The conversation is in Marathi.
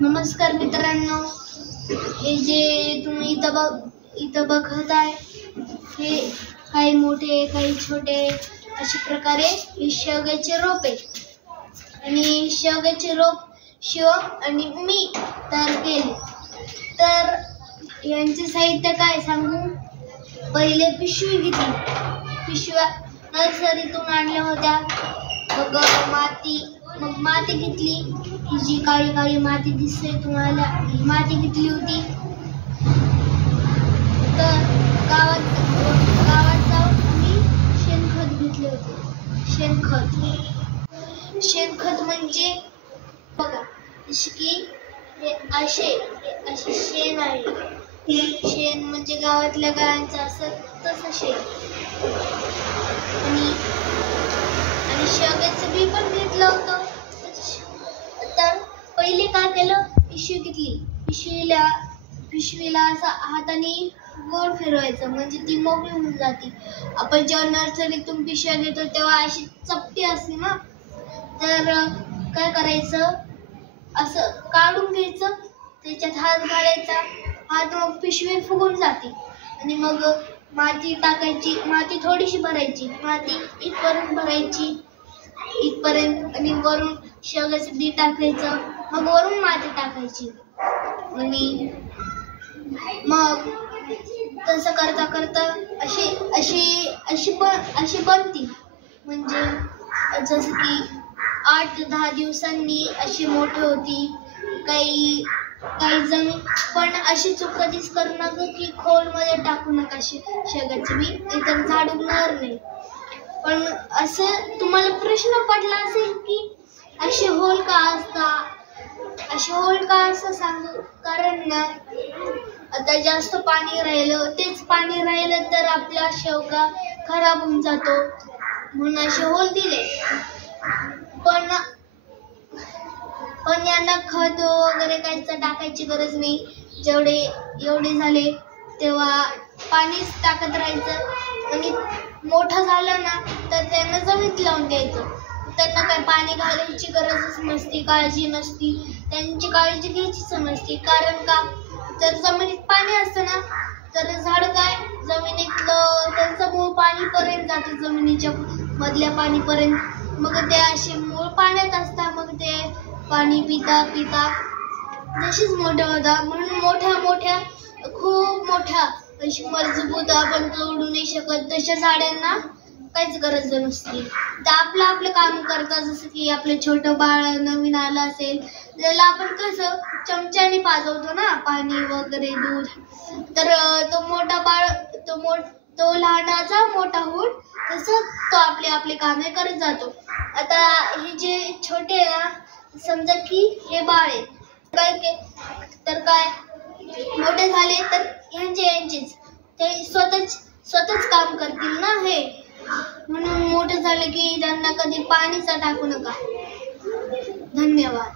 नमस्कार मित्रांनो, हे जे तुम्ही इथं बघत आहे हे काही मोठे काही छोटे अशा प्रकारे हे शेवग्याचे रोप आहे. आणि शेवग्याचे रोप शिवम आणि मी तयार केले. तर यांचे साहित्य काय सांगू. पहिले पिशवी घेतली, पिशव्या नर्सरीतून आणल्या होत्या. मग माती घेतली, ही जी काळी काळी माती दिसते तुम्हाला, ही माती घेतली होती. तर गावात जाऊन आम्ही शेणखत घेतले होते. शेणखत म्हणजे बघा, जसे की हे असे शेण आहे. शेण म्हणजे गावातल्या गायांचं असं तसं शेण. आणि शेवग्याचं बी पण घेतलं होतं. तर पहिले काय केलं, पिशवी घेतली, पिशवीला असं हाताने गोल फिरवायचं म्हणजे ती मोकळी होऊन जाते. आपण जेव्हा नर्सरीतून पिशव्या घेतो तेव्हा अशी चपटी असते ना, तर काय करायचं, असं काढून घ्यायचं, त्याच्यात हात घालायचा, हात मग पिशवी फुगून जाते. आणि मग माती टाकायची, माती थोडीशी भरायची, माती इथपर्यंत भरायची, इथपर्यंत. आणि वरून शेवग्याचं बी टाकायचं, मग वरून माती टाकायची. आणि मग तसं करता करता अशी बनती. म्हणजे जसं की 8-10 दिवसांनी अशी मोठी होती. काही जण पण अशी चुकीच करू नका की खोलमध्ये टाकू नका शेवग्याचं बी, तर झाड उगणार नाही. पण असं तुम्हाला प्रश्न पडला असेल की असे होल का असं सांगू. कारण ना, आता जास्त पाणी राहिलं तर आपला शेवगा खराब होऊन जातो, म्हणून असे होल दिले. पण यांना खत वगैरे काहीच टाकायची गरज नाही. एवढे झाले तेव्हा पाणीच टाकत राहायचं. आणि मोठं झालं ना तर त्यांना जमिनीत लावून द्यायचं. त्यांना काय पाणी घालायची गरजच नसती, काळजी नसती, त्यांची काळजी घ्यायचीच नसती. कारण का, जर जमिनीत पाणी असतं ना तर झाड काय जमिनीतलं त्यांचं मूळ पाणीपर्यंत जाते, जमिनीच्या मधल्या पाणीपर्यंत. मग ते असे मूळ पाण्यात असतात, मग ते पाणी पिता पिता तशीच मोठ्या होतात. म्हणून खूप मोठ्या अशी मजबूत आपण तोडू नाही शकत तशा झाडांना काहीच गरज नसते. तर आपलं काम करतात. जसं की आपलं छोटं बाळ नवीन आलं असेल, त्याला आपण कसं चमच्याने पाजवतो ना पाणी वगैरे दूध, तर तो मोठा बाळ तो लहानाचा मोठा होऊन तसं तो आपले कामे करत जातो. आता हे जे छोटे आहे ना, समजा की हे बाळ आहे, काय मोठे झाले तर यांचेच ते स्वतःच काम करतील ना हे. म्हणून मोठे झाले की त्यांना कधी पाणीचा टाकू नका. धन्यवाद.